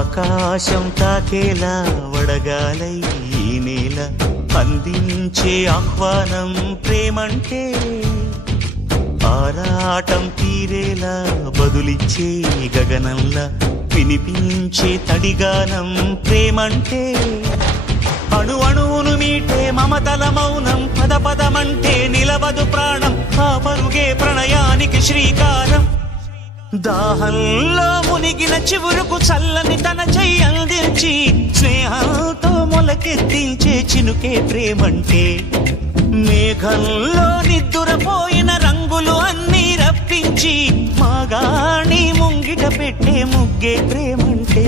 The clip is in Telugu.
ఆకాశం తాకేలా వడగాలై ఈ నేల అందించే ఆహ్వానం ప్రేమంటే ఆరాటం తీరేలా బదులిచ్చే గగనంలా వినిపించే తడిగానం ప్రేమంటే అణు అణువును మీటే మమతల మౌనం పద పదమంటే నిలవదు ప్రాణం ఆ పరుగే ప్రణయానికి శ్రీకారం దాహంలో మునిగిన చివురుకు చల్లని తన చెయ్యి అందించి స్నేహంతో మొలకెత్తించే చినుకే ప్రేమంటే మేఘంలో నిద్దురపోయిన రంగులు అన్నీ రప్పించి మాగాణి ముంగిట పెట్టే ముగ్గే ప్రేమంటే